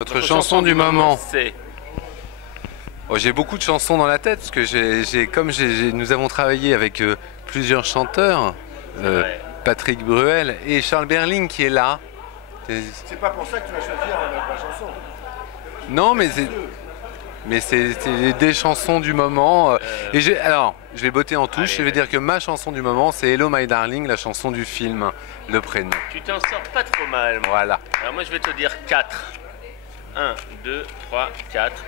Notre chanson du moment. C'est Oh, j'ai beaucoup de chansons dans la tête parce que nous avons travaillé avec plusieurs chanteurs, vrai. Patrick Bruel et Charles Berling qui est là. C'est pas pour ça que tu vas choisir ma chanson. Non, mais c'est des chansons du moment. Alors, je vais botter en touche. Allez, Je vais dire que ma chanson du moment, c'est Hello My Darling, la chanson du film, le prénom. Tu t'en sors pas trop mal, moi. Voilà. Alors moi je vais te dire 4. 1, 2, 3, 4.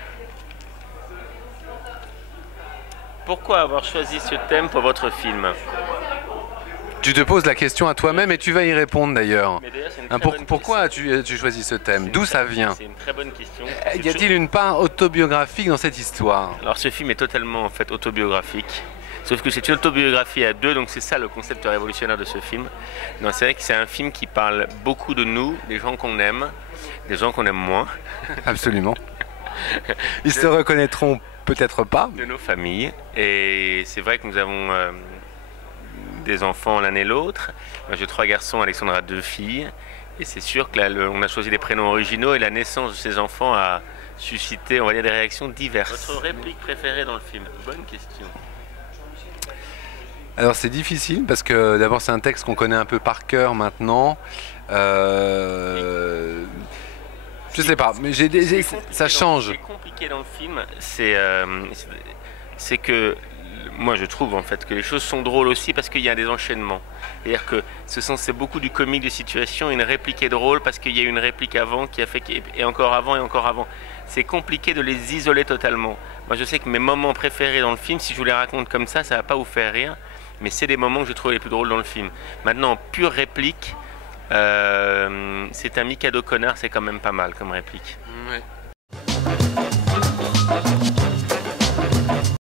Pourquoi avoir choisi ce thème pour votre film? Tu te poses la question à toi-même et tu vas y répondre d'ailleurs. Mais d'ailleurs, c'est une Hein, très bonne pourquoi question. as-tu choisi ce thème? C'est D'où une ça très- vient? C'est une très bonne question. Y a-t-il une part autobiographique dans cette histoire? Alors ce film est totalement en fait autobiographique. Sauf que c'est une autobiographie à deux, donc c'est ça le concept révolutionnaire de ce film. Non, c'est vrai que c'est un film qui parle beaucoup de nous, des gens qu'on aime, des gens qu'on aime moins, Absolument. Ils se reconnaîtront peut-être pas. de nos familles. Et c'est vrai que nous avons des enfants l'un et l'autre. Moi j'ai 3 garçons, Alexandra a 2 filles. Et c'est sûr que là, on a choisi des prénoms originaux et la naissance de ces enfants a suscité, on va dire, des réactions diverses. Votre réplique préférée dans le film? Bonne question. Alors c'est difficile parce que d'abord c'est un texte qu'on connaît un peu par cœur maintenant. Je sais pas, mais ça change. Ce qui est compliqué dans le film, c'est que moi je trouve en fait que les choses sont drôles aussi parce qu'il y a des enchaînements. C'est-à-dire que c'est beaucoup du comique de situation, une réplique est drôle parce qu'il y a une réplique avant qui a fait et encore avant et encore avant. C'est compliqué de les isoler totalement. Moi je sais que mes moments préférés dans le film, si je vous les raconte comme ça va pas vous faire rire, mais c'est des moments que je trouve les plus drôles dans le film. Maintenant, en pure réplique, c'est un Mikado connard, c'est quand même pas mal comme réplique. Ouais.